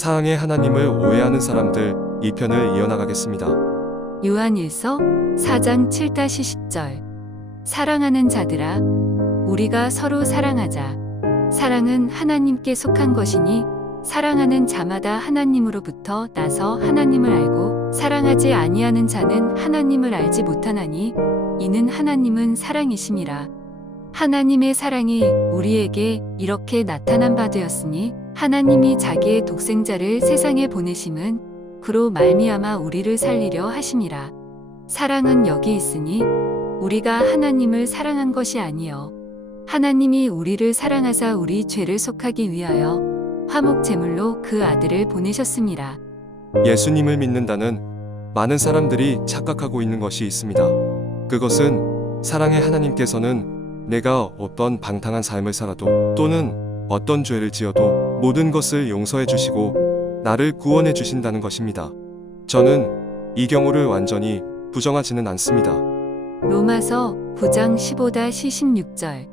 사랑의 하나님을 오해하는 사람들 2편을 이어나가겠습니다. 요한일서 4장 7-10절. 사랑하는 자들아, 우리가 서로 사랑하자. 사랑은 하나님께 속한 것이니 사랑하는 자마다 하나님으로부터 나서 하나님을 알고 사랑하지 아니하는 자는 하나님을 알지 못하나니 이는 하나님은 사랑이심이라. 하나님의 사랑이 우리에게 이렇게 나타난 바 되었으니 하나님이 자기의 독생자를 세상에 보내심은 그로 말미암아 우리를 살리려 하심이라. 사랑은 여기 있으니 우리가 하나님을 사랑한 것이 아니요 하나님이 우리를 사랑하사 우리 죄를 속하기 위하여 화목 제물로 그 아들을 보내셨습니다. 예수님을 믿는다는 많은 사람들이 착각하고 있는 것이 있습니다. 그것은 사랑의 하나님께서는 내가 어떤 방탕한 삶을 살아도 또는 어떤 죄를 지어도 모든 것을 용서해 주시고 나를 구원해 주신다는 것입니다. 저는 이 경우를 완전히 부정하지는 않습니다. 로마서 9장 15-16절.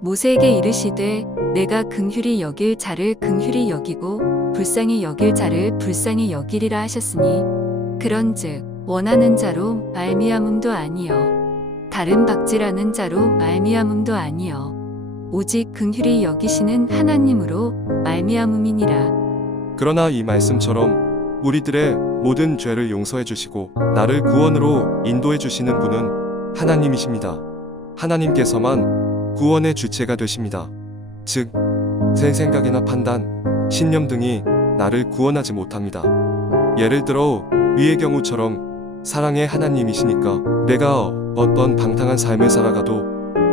모세에게 이르시되 내가 긍휼히 여길 자를 긍휼히 여기고 불쌍히 여길 자를 불쌍히 여기리라 하셨으니 그런즉 원하는 자로 말미암음도 아니요 다른 박질하는 자로 말미암음도 아니요 오직 긍휼히 여기시는 하나님으로 말미암음이니라. 그러나 이 말씀처럼 우리들의 모든 죄를 용서해 주시고 나를 구원으로 인도해 주시는 분은 하나님이십니다. 하나님께서만 구원의 주체가 되십니다. 즉, 제 생각이나 판단, 신념 등이 나를 구원하지 못합니다. 예를 들어 위의 경우처럼 사랑의 하나님이시니까 내가 어떤 방탕한 삶을 살아가도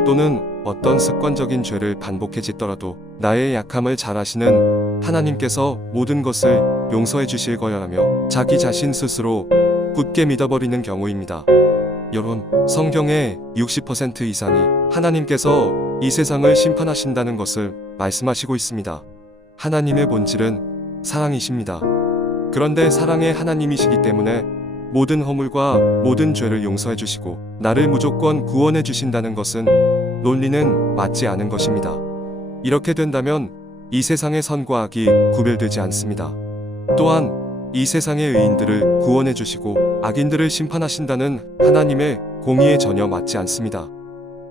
또는 어떤 습관적인 죄를 반복해 짓더라도 나의 약함을 잘 아시는 하나님께서 모든 것을 용서해 주실 거라며 자기 자신 스스로 굳게 믿어버리는 경우입니다. 여러분, 성경의 60% 이상이 하나님께서 이 세상을 심판하신다는 것을 말씀하시고 있습니다. 하나님의 본질은 사랑이십니다. 그런데 사랑의 하나님이시기 때문에 모든 허물과 모든 죄를 용서해 주시고 나를 무조건 구원해 주신다는 것은 논리는 맞지 않은 것입니다. 이렇게 된다면 이 세상의 선과 악이 구별되지 않습니다. 또한 이 세상의 의인들을 구원해 주시고 악인들을 심판하신다는 하나님의 공의에 전혀 맞지 않습니다.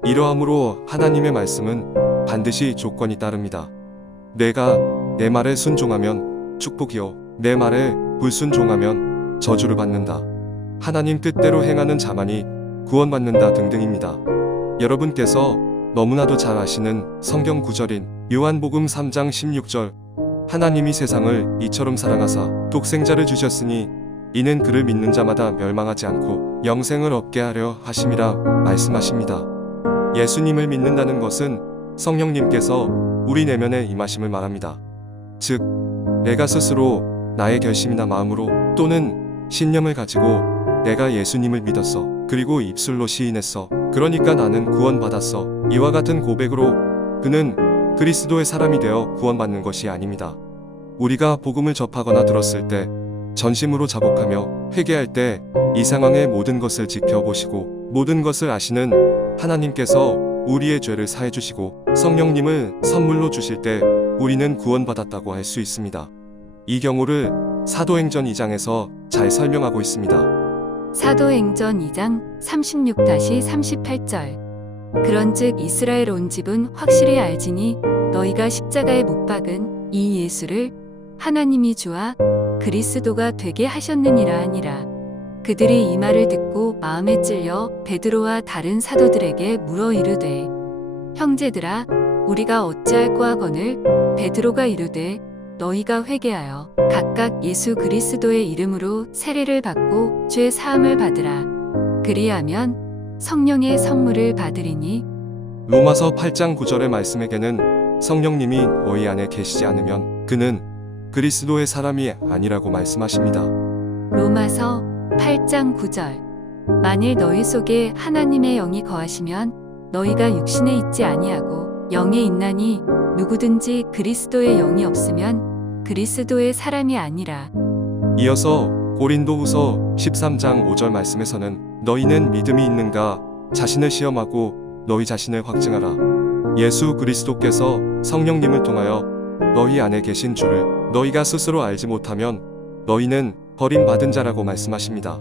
이러함으로 하나님의 말씀은 반드시 조건이 따릅니다. 내가 내 말에 순종하면 축복이요 내 말에 불순종하면 저주를 받는다. 하나님 뜻대로 행하는 자만이 구원받는다 등등입니다. 여러분께서 너무나도 잘 아시는 성경 구절인 요한복음 3장 16절 하나님이 세상을 이처럼 사랑하사 독생자를 주셨으니 이는 그를 믿는 자마다 멸망하지 않고 영생을 얻게 하려 하심이라 말씀하십니다. 예수님을 믿는다는 것은 성령님께서 우리 내면에 임하심을 말합니다. 즉, 내가 스스로 나의 결심이나 마음으로 또는 신념을 가지고 내가 예수님을 믿었어. 그리고 입술로 시인했어. 그러니까 나는 구원받았어. 이와 같은 고백으로 그는 그리스도의 사람이 되어 구원받는 것이 아닙니다. 우리가 복음을 접하거나 들었을 때 전심으로 자복하며 회개할 때 이 상황의 모든 것을 지켜보시고 모든 것을 아시는 하나님께서 우리의 죄를 사해 주시고 성령님을 선물로 주실 때 우리는 구원받았다고 할 수 있습니다. 이 경우를 사도행전 2장에서 잘 설명하고 있습니다. 사도행전 2장 36-38절. 그런즉 이스라엘 온 집은 확실히 알지니 너희가 십자가에 못 박은 이 예수를 하나님이 주와 그리스도가 되게 하셨느니라 하니라. 그들이 이 말을 듣고 마음에 찔려 베드로와 다른 사도들에게 물어 이르되 형제들아 우리가 어찌할꼬 하거늘 베드로가 이르되 너희가 회개하여 각각 예수 그리스도의 이름으로 세례를 받고 죄 사함을 받으라. 그리하면 성령의 선물을 받으리니. 로마서 8장 9절의 말씀에게는 성령님이 너희 안에 계시지 않으면 그는 그리스도의 사람이 아니라고 말씀하십니다. 로마서 8장 9절. 만일 너희 속에 하나님의 영이 거하시면 너희가 육신에 있지 아니하고 영에 있나니 누구든지 그리스도의 영이 없으면 그리스도의 사람이 아니라. 이어서 고린도후서 13장 5절 말씀에서는 너희는 믿음이 있는가 자신을 시험하고 너희 자신을 확증하라. 예수 그리스도께서 성령님을 통하여 너희 안에 계신 줄을 너희가 스스로 알지 못하면 너희는 버림받은 자라고 말씀하십니다.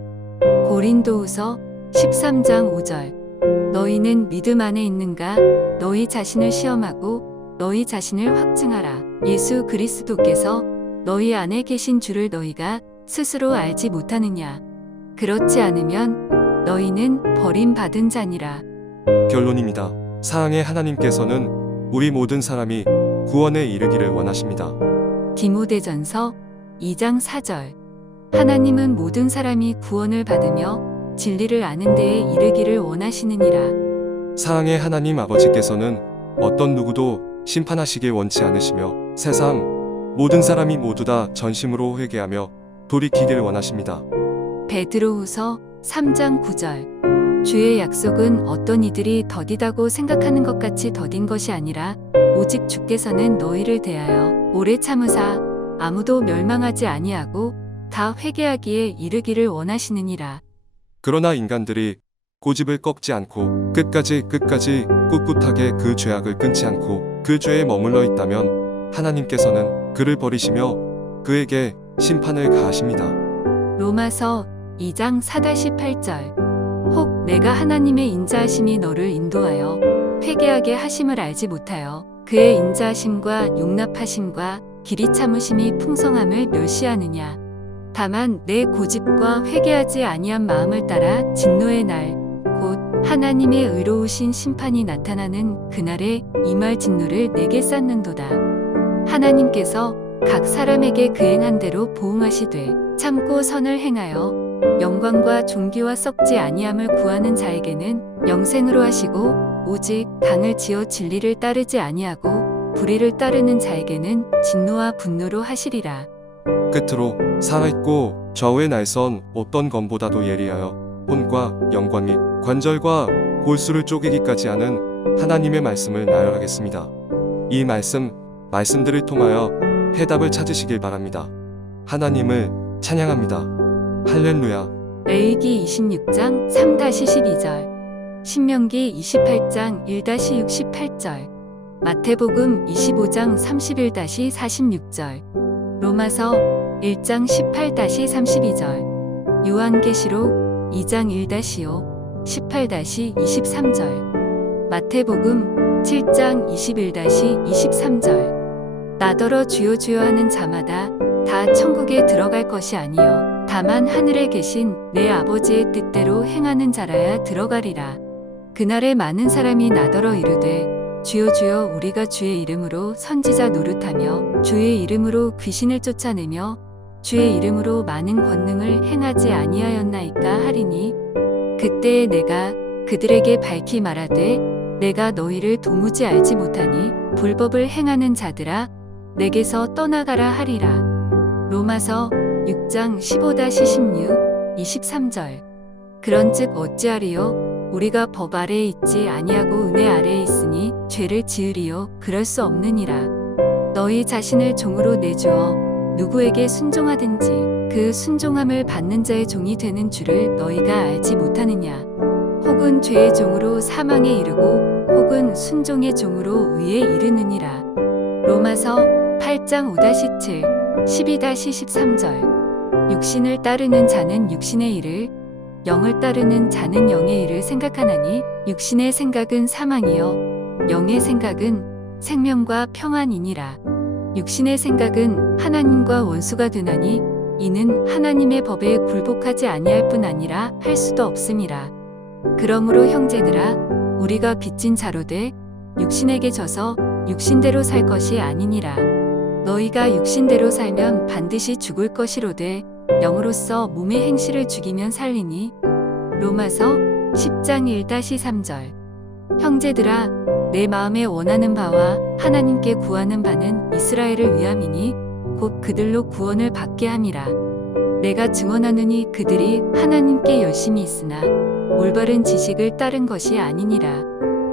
고린도후서 13장 5절. 너희는 믿음 안에 있는가? 너희 자신을 시험하고 너희 자신을 확증하라. 예수 그리스도께서 너희 안에 계신 줄을 너희가 스스로 알지 못하느냐? 그렇지 않으면 너희는 버림받은 자니라. 결론입니다. 사랑의 하나님께서는 우리 모든 사람이 구원에 이르기를 원하십니다. 디모데전서 2장 4절. 하나님은 모든 사람이 구원을 받으며 진리를 아는 데에 이르기를 원하시느니라. 사랑의 하나님 아버지께서는 어떤 누구도 심판하시길 원치 않으시며 세상 모든 사람이 모두 다 전심으로 회개하며 돌이키길 원하십니다. 베드로후서 3장 9절. 주의 약속은 어떤 이들이 더디다고 생각하는 것 같이 더딘 것이 아니라 오직 주께서는 너희를 대하여 오래 참으사 아무도 멸망하지 아니하고 다 회개하기에 이르기를 원하시느니라. 그러나 인간들이 고집을 꺾지 않고 끝까지 꿋꿋하게 그 죄악을 끊지 않고 그 죄에 머물러 있다면 하나님께서는 그를 버리시며 그에게 심판을 가하십니다. 로마서 2장 4-8절. 혹 내가 하나님의 인자하심이 너를 인도하여 회개하게 하심을 알지 못하여 그의 인자하심과 용납하심과 길이 참으심이 풍성함을 멸시하느냐. 다만 내 고집과 회개하지 아니한 마음을 따라 진노의 날 곧 하나님의 의로우신 심판이 나타나는 그날에 임할 진노를 내게 쌓는도다. 하나님께서 각 사람에게 그 행한 대로 보응하시되 참고 선을 행하여 영광과 존귀와 썩지 아니함을 구하는 자에게는 영생으로 하시고 오직 강을 지어 진리를 따르지 아니하고 불의를 따르는 자에게는 진노와 분노로 하시리라. 끝으로 살아있고 좌우에 날선 어떤 검보다도 예리하여 혼과 영과 및 관절과 골수를 쪼개기까지 하는 하나님의 말씀을 나열하겠습니다. 이 말씀들을 통하여 해답을 찾으시길 바랍니다. 하나님을 찬양합니다. 할렐루야. 레위기 26장 3-12절, 신명기 28장 1-68절, 마태복음 25장 31-46절, 로마서 1장 18-32절, 요한계시록 2장 1-5, 18-23절, 마태복음 7장 21-23절. 나더러 주여 주여 하는 자마다 다 천국에 들어갈 것이 아니요 다만 하늘에 계신 내 아버지의 뜻대로 행하는 자라야 들어가리라. 그날에 많은 사람이 나더러 이르되 주여 주여 우리가 주의 이름으로 선지자 노릇하며 주의 이름으로 귀신을 쫓아내며 주의 이름으로 많은 권능을 행하지 아니하였나이까 하리니 그때에 내가 그들에게 밝히 말하되 내가 너희를 도무지 알지 못하니 불법을 행하는 자들아 내게서 떠나가라 하리라. 로마서 6장 15-16, 23절. 그런즉 어찌하리요? 우리가 법 아래에 있지 아니하고 은혜 아래에 있으니 죄를 지으리요? 그럴 수 없느니라. 너희 자신을 종으로 내주어 누구에게 순종하든지 그 순종함을 받는 자의 종이 되는 줄을 너희가 알지 못하느냐. 혹은 죄의 종으로 사망에 이르고 혹은 순종의 종으로 의에 이르느니라. 로마서 8장 5-7, 12-13절. 육신을 따르는 자는 육신의 일을, 영을 따르는 자는 영의 일을 생각하나니 육신의 생각은 사망이요 영의 생각은 생명과 평안이니라. 육신의 생각은 하나님과 원수가 되나니 이는 하나님의 법에 굴복하지 아니할 뿐 아니라 할 수도 없음이라. 그러므로 형제들아 우리가 빚진 자로 돼 육신에게 져서 육신대로 살 것이 아니니라. 너희가 육신대로 살면 반드시 죽을 것이로되 영으로서 몸의 행실을 죽이면 살리니. 로마서 10장 1-3절. 형제들아 내 마음에 원하는 바와 하나님께 구하는 바는 이스라엘을 위함이니 곧 그들로 구원을 받게 함이라. 내가 증언하느니 그들이 하나님께 열심히 있으나 올바른 지식을 따른 것이 아니니라.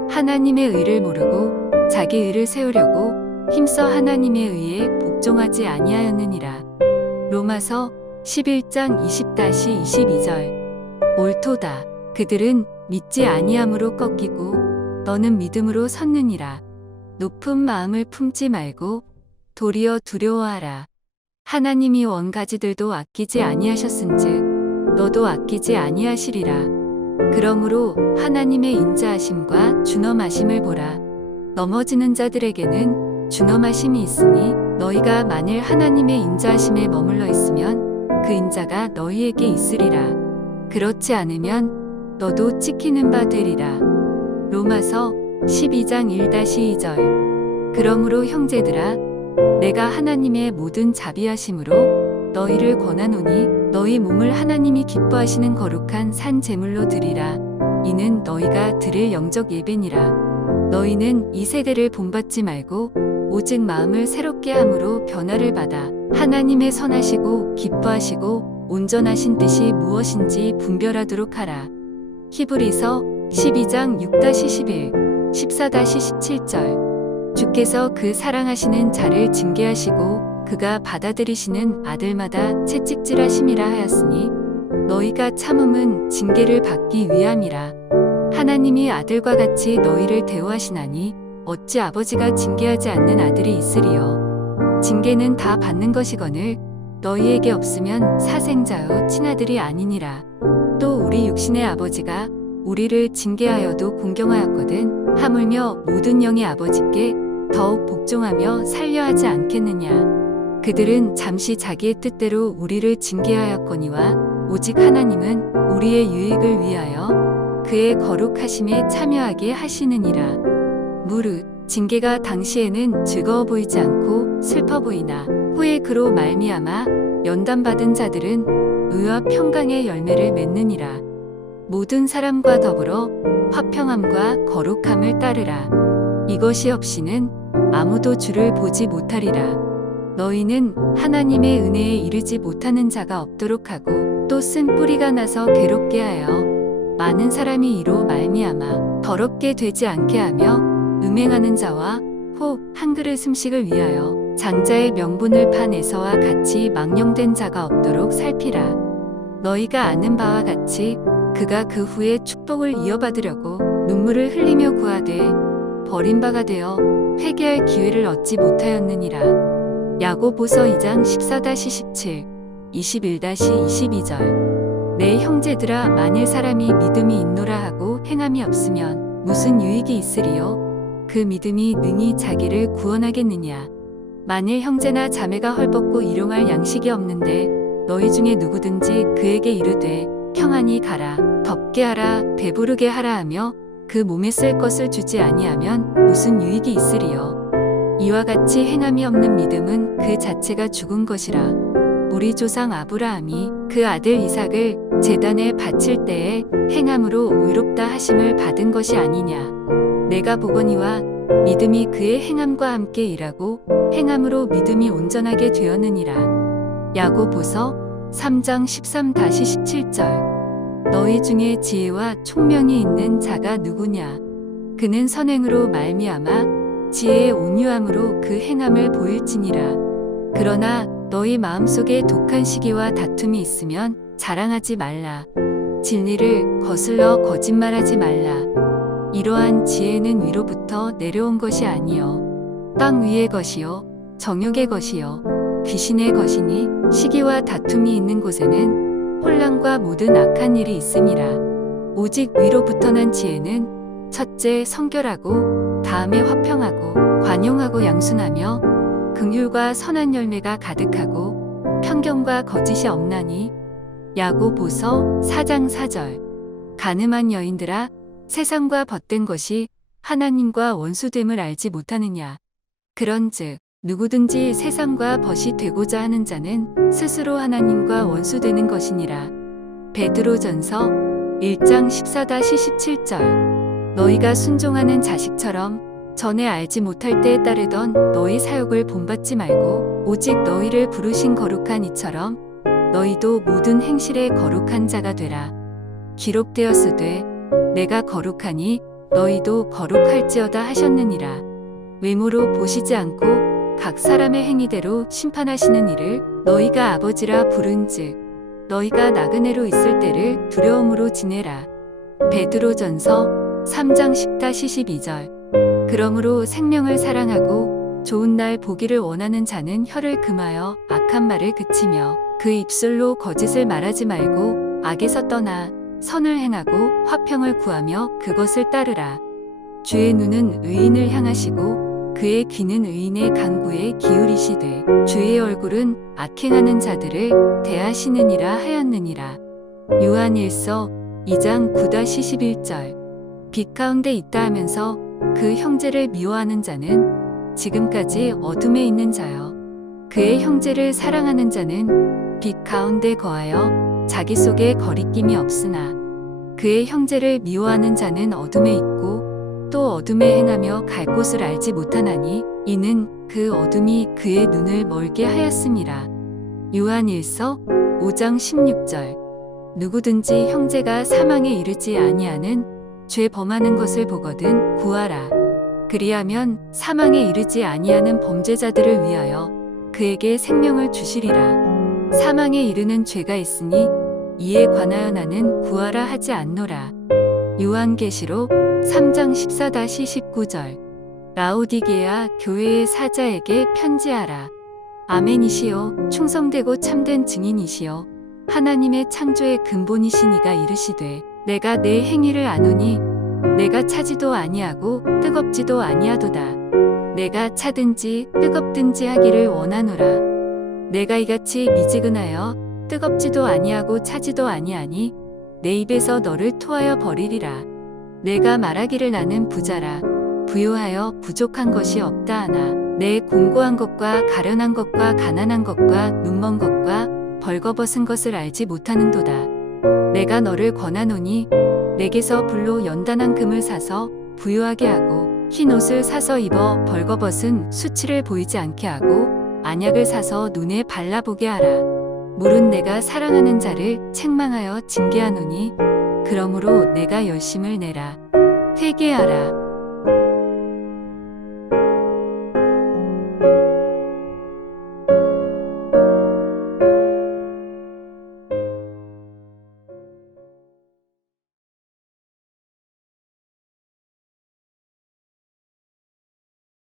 하나님의 의를 모르고 자기 의를 세우려고 힘써 하나님의 의에 복종하지 아니하였느니라. 로마서 11장 20-22절. 옳도다. 그들은 믿지 아니함으로 꺾이고 너는 믿음으로 섰느니라. 높은 마음을 품지 말고 도리어 두려워하라. 하나님이 원가지들도 아끼지 아니하셨은즉 너도 아끼지 아니하시리라. 그러므로 하나님의 인자하심과 준엄하심을 보라. 넘어지는 자들에게는 준엄하심이 있으니 너희가 만일 하나님의 인자하심에 머물러 있으면 그 인자가 너희에게 있으리라. 그렇지 않으면 너도 찍히는 바 되리라. 로마서 12장 1-2절. 그러므로 형제들아, 내가 하나님의 모든 자비하심으로 너희를 권하노니 너희 몸을 하나님이 기뻐하시는 거룩한 산 제물로 드리라. 이는 너희가 드릴 영적 예배니라. 너희는 이 세대를 본받지 말고 오직 마음을 새롭게 함으로 변화를 받아 하나님의 선하시고 기뻐하시고 온전하신 뜻이 무엇인지 분별하도록 하라. 히브리서 12장 6-11, 14-17절. 주께서 그 사랑하시는 자를 징계하시고 그가 받아들이시는 아들마다 채찍질하심이라 하였으니 너희가 참음은 징계를 받기 위함이라. 하나님이 아들과 같이 너희를 대우하시나니 어찌 아버지가 징계하지 않는 아들이 있으리요. 징계는 다 받는 것이거늘 너희에게 없으면 사생자요 친아들이 아니니라. 또 우리 육신의 아버지가 우리를 징계하여도 공경하였거든 하물며 모든 영의 아버지께 더욱 복종하며 살려하지 않겠느냐. 그들은 잠시 자기의 뜻대로 우리를 징계하였거니와 오직 하나님은 우리의 유익을 위하여 그의 거룩하심에 참여하게 하시느니라. 무릇 징계가 당시에는 즐거워 보이지 않고 슬퍼 보이나 후에 그로 말미암아 연단받은 자들은 의와 평강의 열매를 맺느니라. 모든 사람과 더불어 화평함과 거룩함을 따르라. 이것이 없이는 아무도 주를 보지 못하리라. 너희는 하나님의 은혜에 이르지 못하는 자가 없도록 하고 또 쓴 뿌리가 나서 괴롭게 하여 많은 사람이 이로 말미암아 더럽게 되지 않게 하며 음행하는 자와 혹 한 그릇 음식을 위하여 장자의 명분을 판 에서와 같이 망령된 자가 없도록 살피라. 너희가 아는 바와 같이 그가 그 후에 축복을 이어받으려고 눈물을 흘리며 구하되 버림바가 되어 회개할 기회를 얻지 못하였느니라. 야고보서 2장 14-17, 21-22절. 내 형제들아, 만일 사람이 믿음이 있노라 하고 행함이 없으면 무슨 유익이 있으리요? 그 믿음이 능히 자기를 구원하겠느냐. 만일 형제나 자매가 헐벗고 일용할 양식이 없는데 너희 중에 누구든지 그에게 이르되 평안히 가라, 덥게 하라, 배부르게 하라 하며 그 몸에 쓸 것을 주지 아니하면 무슨 유익이 있으리요. 이와 같이 행함이 없는 믿음은 그 자체가 죽은 것이라. 우리 조상 아브라함이 그 아들 이삭을 제단에 바칠 때에 행함으로 의롭다 하심을 받은 것이 아니냐. 내가 보거니와 믿음이 그의 행함과 함께 일하고 행함으로 믿음이 온전하게 되었느니라. 야고보서 3장 13-17절. 너희 중에 지혜와 총명이 있는 자가 누구냐? 그는 선행으로 말미암아 지혜의 온유함으로 그 행함을 보일지니라. 그러나 너희 마음속에 독한 시기와 다툼이 있으면 자랑하지 말라. 진리를 거슬러 거짓말하지 말라. 이러한 지혜는 위로부터 내려온 것이 아니요 땅 위의 것이요 정욕의 것이요 귀신의 것이니 시기와 다툼이 있는 곳에는 혼란과 모든 악한 일이 있음이라. 오직 위로부터 난 지혜는 첫째 성결하고 다음에 화평하고 관용하고 양순하며 긍휼과 선한 열매가 가득하고 편견과 거짓이 없나니. 야고보서 4장 4절. 간음한 여인들아, 세상과 벗된 것이 하나님과 원수됨을 알지 못하느냐. 그런즉 누구든지 세상과 벗이 되고자 하는 자는 스스로 하나님과 원수되는 것이니라. 베드로전서 1장 14-17절. 너희가 순종하는 자식처럼 전에 알지 못할 때에 따르던 너희 사욕을 본받지 말고 오직 너희를 부르신 거룩한 이처럼 너희도 모든 행실에 거룩한 자가 되라. 기록되었으되 내가 거룩하니 너희도 거룩할지어다 하셨느니라. 외모로 보시지 않고 각 사람의 행위대로 심판하시는 이를 너희가 아버지라 부른즉 너희가 나그네로 있을 때를 두려움으로 지내라. 베드로전서 3장 10-12절. 그러므로 생명을 사랑하고 좋은 날 보기를 원하는 자는 혀를 금하여 악한 말을 그치며 그 입술로 거짓을 말하지 말고 악에서 떠나 선을 행하고 화평을 구하며 그것을 따르라. 주의 눈은 의인을 향하시고 그의 귀는 의인의 간구에 기울이시되 주의 얼굴은 악행하는 자들을 대하시느니라 하였느니라. 요한일서 2장 9-11절. 빛 가운데 있다 하면서 그 형제를 미워하는 자는 지금까지 어둠에 있는 자요. 그의 형제를 사랑하는 자는 빛 가운데 거하여 자기 속에 거리낌이 없으나 그의 형제를 미워하는 자는 어둠에 있고 또 어둠에 행하며 갈 곳을 알지 못하나니 이는 그 어둠이 그의 눈을 멀게 하였음이라. 요한일서 5장 16절. 누구든지 형제가 사망에 이르지 아니하는 죄 범하는 것을 보거든 구하라. 그리하면 사망에 이르지 아니하는 범죄자들을 위하여 그에게 생명을 주시리라. 사망에 이르는 죄가 있으니 이에 관하여 나는 구하라 하지 않노라. 요한계시록 3장 14-19절. 라오디게아 교회의 사자에게 편지하라. 아멘이시요 충성되고 참된 증인이시요 하나님의 창조의 근본이신 이가 이르시되 내가 내 행위를 아노니 내가 차지도 아니하고 뜨겁지도 아니하도다. 내가 차든지 뜨겁든지 하기를 원하노라. 내가 이같이 미지근하여 뜨겁지도 아니하고 차지도 아니하니 내 입에서 너를 토하여 버리리라. 내가 말하기를 나는 부자라. 부요하여 부족한 것이 없다 하나 내 공고한 것과 가련한 것과 가난한 것과 눈먼 것과 벌거벗은 것을 알지 못하는도다. 내가 너를 권하노니 내게서 불로 연단한 금을 사서 부요하게 하고 흰 옷을 사서 입어 벌거벗은 수치를 보이지 않게 하고 안약을 사서 눈에 발라보게 하라. 물은 내가 사랑하는 자를 책망하여 징계하노니 그러므로 내가 열심을 내라. 회개하라.